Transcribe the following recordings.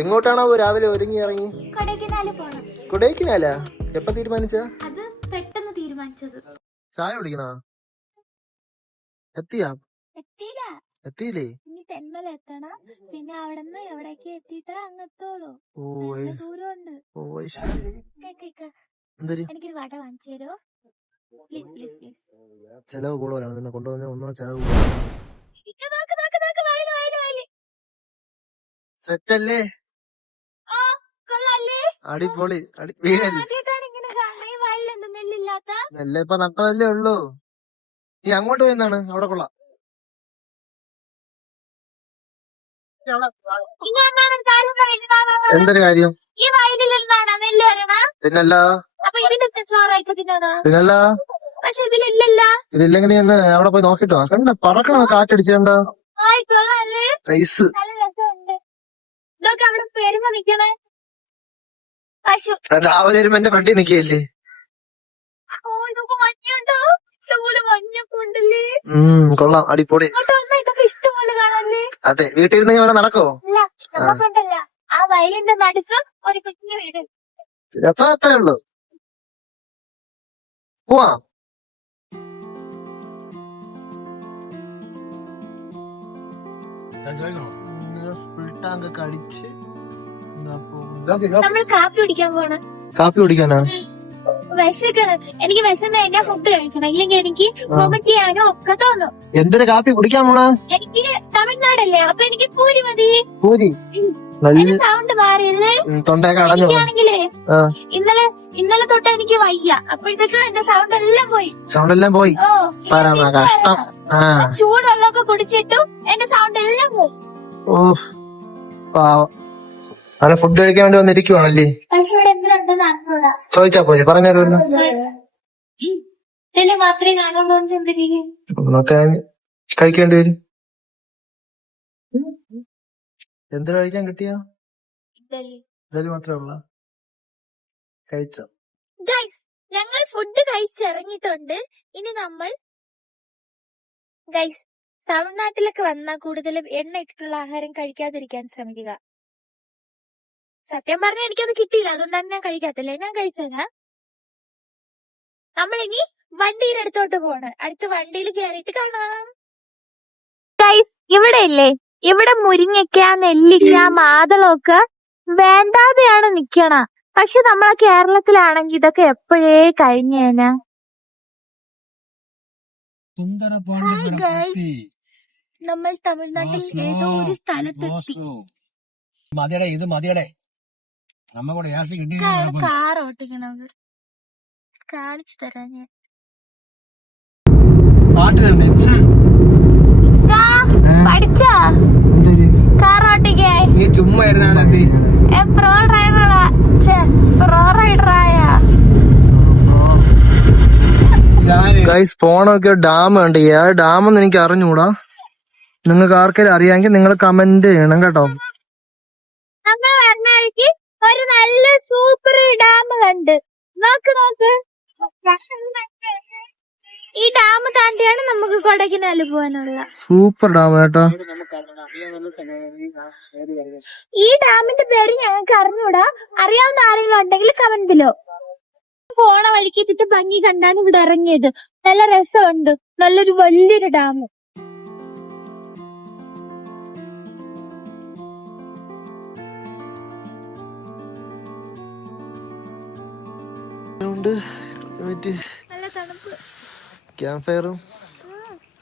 എങ്ങോട്ടാണോ രാവിലെ ഒരുങ്ങി ഇറങ്ങി? കൊടൈക്കനാലാ? എപ്പ തീരുമാനിച്ച? അത് പെട്ടെന്ന് തീരുമാനിച്ചത്. ചായ കുടിക്കണോ? എത്തിയാ? എത്തിയില്ലേ? ഇനി തെന്മല എത്തണം, പിന്നെ അവിടെന്ന് എവിടേക്ക് എത്തിയിട്ടാ അങ്ങത്തോളൂ. ദൂരമുണ്ട്. എനിക്കൊരു വട വാങ്ങിച്ചു തരുമോ? Please please please. ചെലവ് കൂടുതലാണ്, നിന്നെ കൊണ്ടുവന്ന ഒന്നോ ചെലവ്. സെറ്റല്ലേ? അടിപൊളി. നെല്ല് ഇപ്പൊ നട്ടതല്ലേ ഉള്ളൂ. നീ അങ്ങോട്ട് പോയെന്നാണ്? അവിടെ കൊള്ളാം. എന്തൊരു കാര്യം? ഈ വയലിലിരുന്നാണ് നെല്ല് വരണ. പിന്നല്ല പിന്നല്ല പക്ഷെ ഇതിലില്ലല്ല. ഇതില്ലെങ്കിൽ നീ എന്താ അവിടെ പോയി നോക്കിട്ടോ? കണ്ട പറക്കണ കാറ്റടിച്ചണ്ട സൈസ്. ഇതൊക്കെ അവിടെ പെരുമ നിക്കണേ പശു. രാവിലെ വരുമ്പോ എന്റെ ഫ്രണ്ടിൽ നിക്കല്ലേ? ഓ ഇതൊക്കെ മഞ്ഞുണ്ടോ? ഇഷ്ടംപോലെ മഞ്ഞൊക്കെ ഉണ്ടല്ലേ. കൊള്ളാം, അടിപൊളി. ഇതൊക്കെ ഇഷ്ടംപോലെ കാണാല്ലേ. അതെ, വീട്ടിൽ ഇരുന്ന് അവിടെ നടക്കോ? ഇല്ല, നമുക്കുണ്ടല്ല ആ വയലിന്റെ നടുക്ക് ഒരു കുഞ്ഞു വീട്. അത്രേ ഉള്ളു. പോവാ. ഫുൾ ടാങ്ക് ഒക്കെ അടിച്ച് നമ്മൾ കാപ്പി കുടിക്കാൻ പോണ്. കാപ്പി കുടിക്കാനാ? വിശക്കണം. എനിക്ക് വിശന്ന് കഴിഞ്ഞാൽ ഫുഡ് കഴിക്കണം, ഇല്ലെങ്കിൽ എനിക്ക് വൊമിറ്റ് ചെയ്യാനോ ഒക്കെ തോന്നും. എന്തൊരു കാപ്പി കുടിക്കാൻ പോണ? എനിക്ക് തമിഴ്നാടല്ലേ, അപ്പൊ എനിക്ക് പൂരി മതി. പൂരി? സൗണ്ട് മാറിയല്ലേ? എനിക്കാണെങ്കിലേ ഇന്നലെ തൊട്ട് എനിക്ക് വയ്യ, അപ്പോഴത്തേക്ക് എന്റെ സൗണ്ട് എല്ലാം പോയി. ഓ കഷ്ടം. ചൂടുവെള്ളമൊക്കെ കുടിച്ചിട്ടും എന്റെ സൗണ്ട് എല്ലാം പോയി. അങ്ങനെ ഫുഡ് കഴിക്കാൻ വേണ്ടി വന്നിരിക്കുവാണല്ലേ? പക്ഷെ ഇവിടെ എന്തിനുണ്ടെന്ന് അറിഞ്ഞൂടാ. ചോദിച്ചാ പോലെ പറഞ്ഞാലോ? ഇതില് മാത്രമേ കാണുള്ളൂ. എന്തിരിക്കും കഴിക്കേണ്ടി വരും. എന്തിനു കഴിക്കാൻ കിട്ടിയ? ഇഡലി മാത്രമേ ഉള്ള? കഴിച്ചോ? ഞങ്ങൾ ഫുഡ് കഴിച്ചിറങ്ങിയിട്ടുണ്ട്. ഇനി നമ്മൾ തമിഴ്നാട്ടിലൊക്കെ വന്നാൽ കൂടുതലും എണ്ണ ഇട്ടിട്ടുള്ള ആഹാരം കഴിക്കാതിരിക്കാൻ ശ്രമിക്കുക. സത്യം പറഞ്ഞാൽ എനിക്കത് കിട്ടിയില്ല, അതുകൊണ്ടാണ് ഞാൻ കഴിക്കാത്തില്ല. ഞാൻ കഴിച്ചേനാ. നമ്മളിനി വണ്ടിയുടെ അടുത്തോട്ട് പോണ്. അടുത്ത വണ്ടിയിൽ കയറിയിട്ട് കാണാം. ഇവിടെ ഇല്ലേ, ഇവിടെ മുരിങ്ങയ്ക്ക, നെല്ലിക്ക, മാതളമൊക്കെ വേണ്ടാതെയാണ് നിക്കണ. പക്ഷെ നമ്മളെ കേരളത്തിലാണെങ്കിൽ ഇതൊക്കെ എപ്പോഴേ കഴിഞ്ഞേനാ. നമ്മൾ തമിഴ്നാട്ടിൽ ഏതോ ഒരു സ്ഥലത്തെത്തി. ഇത് മതിയടെ. കാർ ഓട്ടിക്കണത് കാണിച്ചു തരാം ഞാൻ. പഠിച്ചാ കാർ ഓട്ടിക്കേ? ചുമ്മാ പ്രോ ഡ്രൈവറാ, പ്രോ റൈഡറായ. പോണൊക്കെ ഡാം ഉണ്ട്. ഏത് ഡാമെന്ന് എനിക്ക് അറിഞ്ഞൂടാ. നിങ്ങൾക്ക് ആർക്കെങ്കിലും അറിയാമെങ്കിൽ നിങ്ങൾ കമന്റ് ചെയ്യണം കേട്ടോ. നമ്മൾ വരുന്ന വഴിക്ക് ഒരു നല്ല സൂപ്പർ ഡാം കണ്ട്. നോക്ക് ഈ ഡാം താണ്ടിയാണ് നമുക്ക് കൊടൈക്കനാല് പോകാനുള്ള. സൂപ്പർ ഡാം കേട്ടോ. ഈ ഡാമിന്റെ പേര് ഞങ്ങൾക്ക് അറിഞ്ഞൂടാ. അറിയാവുന്ന ആരെങ്കിലും ഉണ്ടെങ്കിൽ കമന്റിലോ. പോണ വഴിക്ക് ഇതിന്റെ ഭംഗി കണ്ടാണ് ഇവിടെ ഇറങ്ങിയത്. നല്ല രസമുണ്ട്, നല്ലൊരു വലിയൊരു ഡാം. നല്ല തണുപ്പ്. ക്യാമ്പ് ഫയറും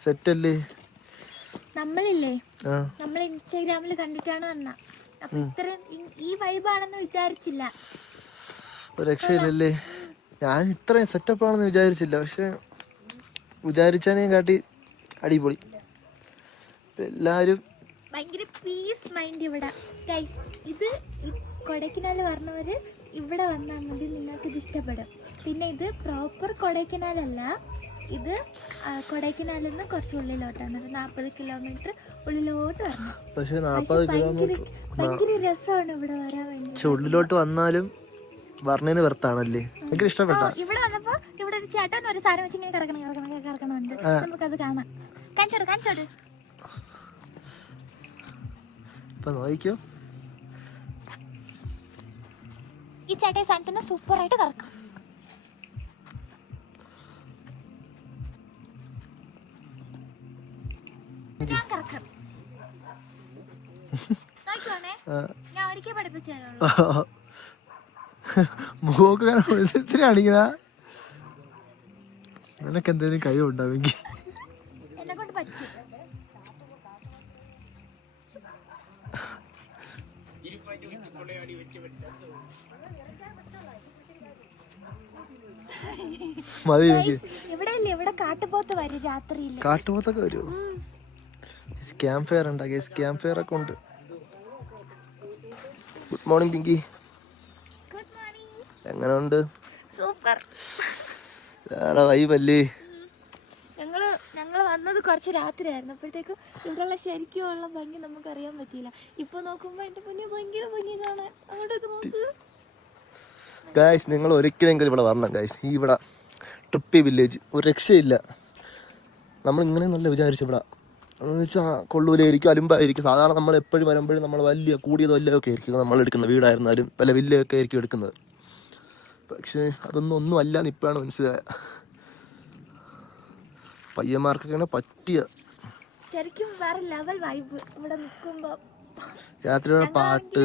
സെറ്റല്ലേ? നമ്മളില്ലേ, നമ്മൾ ഇൻസ്റ്റാഗ്രാമിൽ കണ്ടിട്ടാണ് വന്ന. അപ്പൊ ഇത്രയും ഈ വൈബാണെന്ന് വിചാരിച്ചില്ല. രക്ഷയില്ലല്ലേ? ഞാൻ ഇത്രയും സെറ്റപ്പ് ആണെന്ന് വിചാരിച്ചില്ല. പക്ഷെ വിചാരിച്ചതിനെയും കാട്ടി അടിപൊളി. എല്ലാരും ഭയങ്കര പീസ് മൈൻഡ് ഇവിടെ. ഇത് കൊടൈക്കനാല് പറഞ്ഞവര് ഇവിടെ വന്നാൽ മതി, നിങ്ങൾക്ക് ഇത് ഇഷ്ടപ്പെടും. പിന്നെ ഇത് പ്രോപ്പർ കൊടൈക്കനാലല്ല, ഇത് കൊടൈക്കനാലിൽ നിന്ന് കുറച്ച് ഉള്ളിലോട്ടാണ്. 40 കിലോമീറ്റർ ഉള്ളിലോട്ട് വരണം. പക്ഷെ 40 കിലോമീറ്റർ ഭയങ്കര രസമാണ് ഇവിടെ വരാൻ വേണ്ടി. പക്ഷെ ഉള്ളിലോട്ട് വന്നാലും വർണ്ണന് വെറുത്താണല്ലേ? എനിക്ക് ഇഷ്ടപ്പെട്ട. ഇവിടെ വന്നപ്പോ ഇവിടെ ഒരു ചേട്ടൻ ഒരു സാധനം വെച്ച് ഇങ്ങനെ കറക്കണുണ്ട്. നമുക്കത് കാണാം. കാണിച്ചോട്. ഇപ്പൊ നോക്കിക്കോ, ഈ ചേട്ടൻ സാധനത്തിന് സൂപ്പറായിട്ട് കറക്കും. ഞാൻ കറക്കും. നോക്കിക്കോണേ, ഞാൻ ഒരിക്കൽ പഠിപ്പിച്ചു തരുള്ളൂ. മുഖമൊക്കെ അടിക്കുന്ന നിനക്ക് എന്തെങ്കിലും കഴിവുണ്ടാവുമെങ്കിൽ എന്നെ കൊണ്ട് പറ്റും. മതി. ഇവിടെയല്ലേ, ഇവിടെ കാട്ടുപോത്ത് വരും രാത്രിയിൽ. കാട്ടുപോത്തൊക്കെ വരുമോ? ക്യാമ്പ് ഫയർ ഉണ്ടാക്കി, ക്യാമ്പ് ഫയർ ഒക്കെ ഉണ്ട്. Good morning Pinky. Good morning. എങ്ങനെയുണ്ട്? സൂപ്പർ. വൈബല്ലേ? ഞങ്ങള് വന്നത് കുറച്ച് രാത്രിയായിരുന്നു. അപ്പോഴത്തേക്കും ഇവിടെയുള്ള ശരിക്കുമുള്ള ഭംഗി നമുക്ക് അറിയാൻ പറ്റിയില്ല. ഇപ്പൊ നോക്കുമ്പോ എന്റെ പൊന്നെ ഭയങ്കര ഭംഗിയാണ്. അങ്ങോട്ടൊക്കെ നോക്ക് ഗായ്സ്. നിങ്ങൾ ഒരിക്കലെങ്കിലും ഇവിടെ വരണം ഗായ്സ്. ഈ ഇവിടെ ട്രിപ്പി വില്ലേജ് ഒരു രക്ഷയില്ല. നമ്മൾ ഇങ്ങനെയൊന്നുമല്ല വിചാരിച്ചു ഇവിടെ എന്ന് വെച്ചാൽ കൊള്ളൂലായിരിക്കും, അലുമ്പായിരിക്കും. സാധാരണ നമ്മൾ എപ്പോഴും വരുമ്പോഴും നമ്മൾ വലിയ കൂടിയതോ വല്ലതൊക്കെ ആയിരിക്കും നമ്മൾ എടുക്കുന്ന വീടായിരുന്നാലും പല വില്ലയൊക്കെ ആയിരിക്കും എടുക്കുന്നത്. പക്ഷേ ഒന്നും അല്ലാന്ന് ഇപ്പോഴാണ് മനസ്സിലായത്. പയ്യന്മാർക്കൊക്കെയാണ് പറ്റിയ ശരിക്കും വേറെ ലെവൽ വൈബ് ഇവിടെ നിൽക്കുമ്പോ. രാത്രിയുടെ പാട്ട്.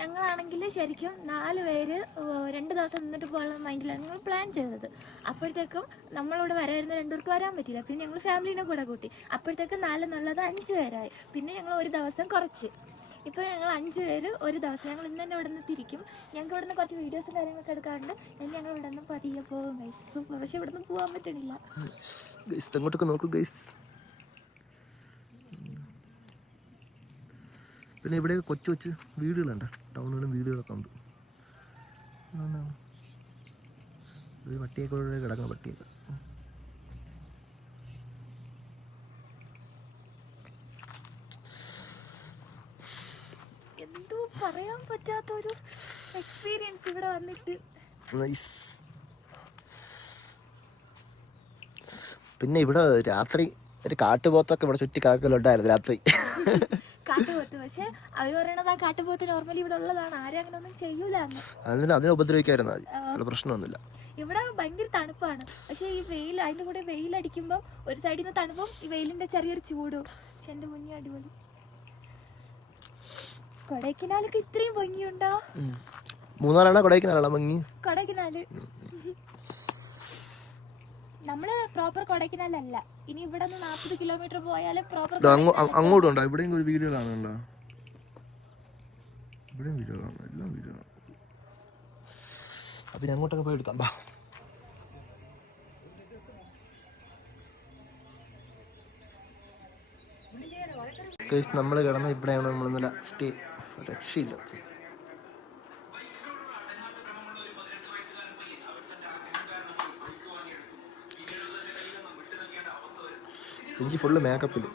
ഞങ്ങളാണെങ്കിൽ ശരിക്കും 4 പേര് 2 ദിവസം നിന്നിട്ട് പോകാനുള്ള മൈൻഡിലാണ് ഞങ്ങൾ പ്ലാൻ ചെയ്തത്. അപ്പോഴത്തേക്കും നമ്മളിവിടെ വരായിരുന്ന 2 പേർക്ക് വരാൻ പറ്റില്ല. പിന്നെ ഞങ്ങൾ ഫാമിലിനെ കൂടെ കൂട്ടി. അപ്പോഴത്തേക്കും 4 എന്നുള്ളത് 5 പേരായി. പിന്നെ ഞങ്ങൾ ഒരു ദിവസം കുറച്ച്. ഇപ്പോൾ ഞങ്ങൾ 5 പേര് ഒരു ദിവസം. ഞങ്ങൾ ഇന്ന് തന്നെ ഇവിടെ നിന്ന് തിരിക്കും. ഞങ്ങൾക്ക് ഇവിടെ നിന്ന് കുറച്ച് വീഡിയോസും കാര്യങ്ങളൊക്കെ എടുക്കാറുണ്ട്. ഞങ്ങൾ ഇവിടെ നിന്ന് പതിയെ പോകും ഗൈസ്. സൂപ്പർ. പക്ഷെ ഇവിടെ നിന്ന് പോകാൻ പറ്റണില്ല. അങ്ങോട്ടൊക്കെ നോക്കൂ ഗൈസ്. പിന്നെ ഇവിടെ കൊച്ചു കൊച്ചു വീടുകളുണ്ട്, ടൗണിലും വീടുകളൊക്കെ ഉണ്ട്. ഒരു പട്ടിയൊക്കെ കിടക്കണം. പട്ടിയൊക്കെ എന്തോ പറയാൻ പറ്റാത്തൊരു എക്സ്പീരിയൻസ് ഇവിടെ വന്നിട്ട്. പിന്നെ ഇവിടെ രാത്രി ഒരു കാട്ടുപോത്തൊക്കെ ഇവിടെ ചുറ്റി കറക്കലുണ്ടായിരുന്നു രാത്രി. കാട്ടുപോത്ത്. പക്ഷെ അവര് പറയണത് ആ കാട്ടുപോത്ത് നോർമലി ഇവിടെ ഉള്ളതാണ്, ആരും അങ്ങനെ ഒന്നും ചെയ്യൂലെന്ന്. അതിനെ ഉപദ്രവിക്കായിരുന്നു. പ്രശ്നമൊന്നുമില്ല. ഇവിടെ ഭയങ്കര തണുപ്പാണ്. പക്ഷെ ഈ വെയിൽ, അതിന്റെ കൂടെ വെയിലടിക്കുമ്പോൾ ഒരു സൈഡിൽ നിന്ന് തണുപ്പും ഈ വെയിലിന്റെ ചെറിയൊരു ചൂടും. പക്ഷെ എന്റെ കുഞ്ഞി അടിപൊളി. കൊടൈക്കനാലൊക്കെ ഇത്രയും ഭംഗിയുണ്ടോ? മൂന്നാറാണ് കൊടൈക്കനാലാണോ ഭംഗി? കൊടൈക്കനാല് നമ്മള് പ്രോപ്പർ കൊടൈക്കനാലല്ല. ഇനി ഇവിടെ നിന്ന് 40 കിലോമീറ്റർ പോയാല് പ്രോപ്പർ അങ്ങോട്ടും ഉണ്ടോ? ഇവിടെയും ഒരു വീഡിയോ കാണുന്നുണ്ടോ? ഇവിടെയും വീഡിയോ കാണാം, എല്ലാം വീഡിയോ കാണാം. അപ്പൊ അങ്ങോട്ടൊക്കെ പോയി എടുക്കാം. നമ്മൾ കിടന്ന ഇവിടെയാണ് നമ്മൾ ഇന്നലെ സ്റ്റേ. രക്ഷയില്ല. എനിക്ക് ഫുള്ള് മേക്കപ്പില്.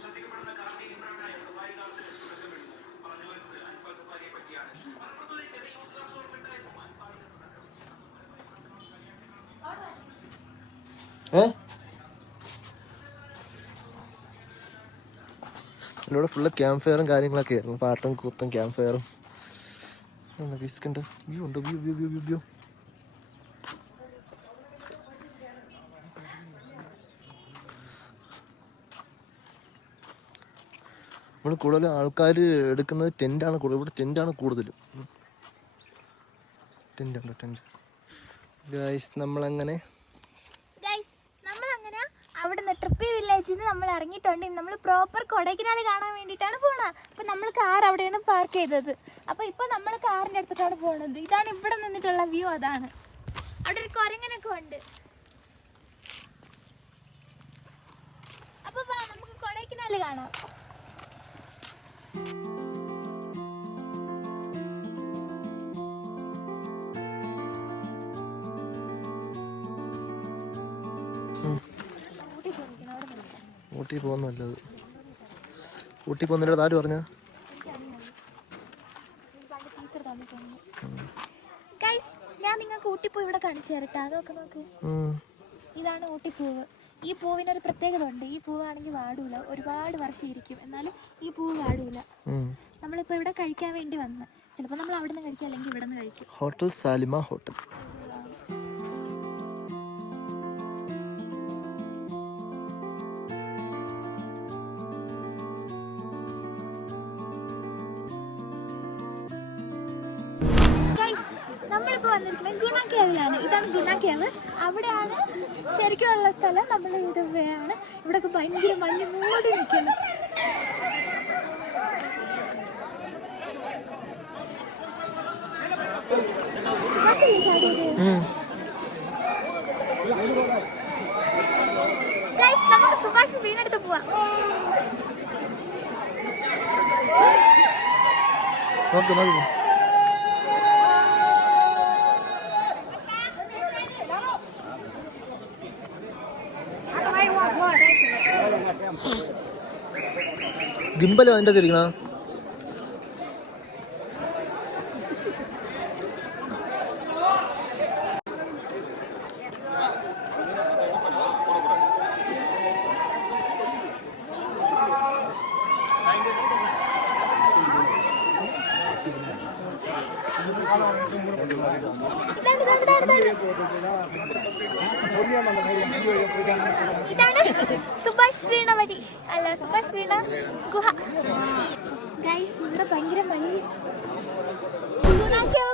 എന്നോട് ഫുള്ള് ക്യാമ്പ് ഫയറും കാര്യങ്ങളൊക്കെ ആയിരുന്നു. പാട്ടും കൂത്തും ക്യാമ്പ് ഫയറും. വ്യൂ ഉണ്ട്. വ്യൂ നമ്മൾ കൂടുതൽ ആൾക്കാർ എടുക്കുന്നത് ടെൻ്റാണ് കൂടുതൽ. ഇവിടെ ടെൻ്റാണ് കൂടുതലും. Tent guys. നമ്മളങ്ങനെ അവിടുന്ന് ട്രിപ്പി വില്ലേജിൽ നിന്ന് നമ്മൾ ഇറങ്ങിയിട്ടുണ്ട്. നമ്മൾ പ്രോപ്പർ കൊടൈക്കനാൽ കാണാൻ വേണ്ടിയിട്ടാണ് പോണത്. അപ്പം നമ്മൾ കാർ അവിടെയാണ് പാർക്ക് ചെയ്തത്. അപ്പോൾ ഇപ്പോൾ നമ്മൾ കാറിൻ്റെ അടുത്തിട്ടാണ് പോണത്. ഇതാണ് ഇവിടെ നിന്നിട്ടുള്ള വ്യൂ. അതാണ് അവിടെ ഒരു കുരങ്ങനൊക്കെ ഉണ്ട്. അപ്പോൾ നമുക്ക് കൊടൈക്കനാൽ കാണാം. ഊട്ടി പോകുന്ന നല്ലത്. ഊട്ടി പോകുന്നതിൻ്റെ ആര് പറഞ്ഞ? ഞാൻ നിങ്ങൾക്ക് ഊട്ടിപ്പൂ ഇവിടെ കാണിച്ചു തരട്ടെ. അതൊക്കെ നോക്ക്. ഇതാണ് ഊട്ടിപ്പൂവ്. ഈ പൂവിനൊരു പ്രത്യേകത ഉണ്ട്. ഈ പൂവാണെങ്കിൽ വാടൂല. ഒരുപാട് വർഷം ഇരിക്കും. എന്നാലും ഈ പൂവ് വാടൂല. നമ്മളിപ്പോൾ ഇവിടെ കഴിക്കാൻ വേണ്ടി വന്ന് ചിലപ്പോൾ നമ്മൾ അവിടെ നിന്ന് കഴിക്കും, അല്ലെങ്കിൽ ഇവിടെ നിന്ന് കഴിക്കും. Hotel Salima hotel. നമ്മളിപ്പോൾ വന്നിരിക്കുന്നത് ഗുണ കേവിലാണ്. ഇതാണ് ഗുണ കേവ്. അവിടെയാണ് ശരിക്കുമുള്ള സ്ഥലം. നമ്മൾ ഇവിടെയാണ്. ഇവിടെയൊക്കെ ഭയങ്കര മഞ്ഞ് മൂടി നിൽക്കുന്നു. നമുക്ക് സുഭാഷ് വീണെടുത്ത് പോവാം. നോക്ക് നോക്ക്. ഗിംബലോ അതിൻ്റെ തിരിക്കണ ഇതാണ് സുഭാഷ് വീണ വഴി, അല്ല സുഭാഷ് വീണ ഗുഹ. ഗൈസ്, ഇവിടെ ഭയങ്കര മഞ്ഞ്.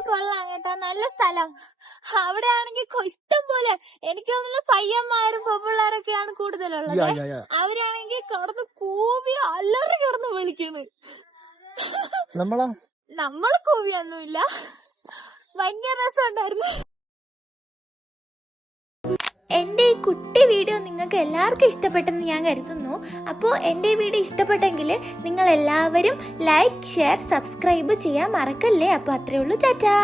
കൊള്ളാം കേട്ടോ, നല്ല സ്ഥലം. അവിടെ ആണെങ്കിൽ ഇഷ്ടം പോലെ, എനിക്ക് തോന്നുന്നു പയ്യന്മാരും പൊപ്പിള്ളേരൊക്കെയാണ് കൂടുതലുള്ളത്. അവരാണെങ്കിൽ കിടന്ന് കൂവി അല്ലറി കിടന്ന് വിളിക്കണ്. നമ്മള് കൂവിയൊന്നുമില്ല. ഭയങ്കര രസമുണ്ടായിരുന്നു. എൻ്റെ ഈ കുട്ടി വീഡിയോ നിങ്ങൾക്ക് എല്ലാവർക്കും ഇഷ്ടപ്പെട്ടെന്ന് ഞാൻ കരുതുന്നു. അപ്പോൾ എൻ്റെ ഈ വീഡിയോ ഇഷ്ടപ്പെട്ടെങ്കിൽ നിങ്ങൾ എല്ലാവരും ലൈക്ക്, ഷെയർ, സബ്സ്ക്രൈബ് ചെയ്യാൻ മറക്കല്ലേ. അപ്പോൾ അത്രയേ ഉള്ളൂ. ടാറ്റാ.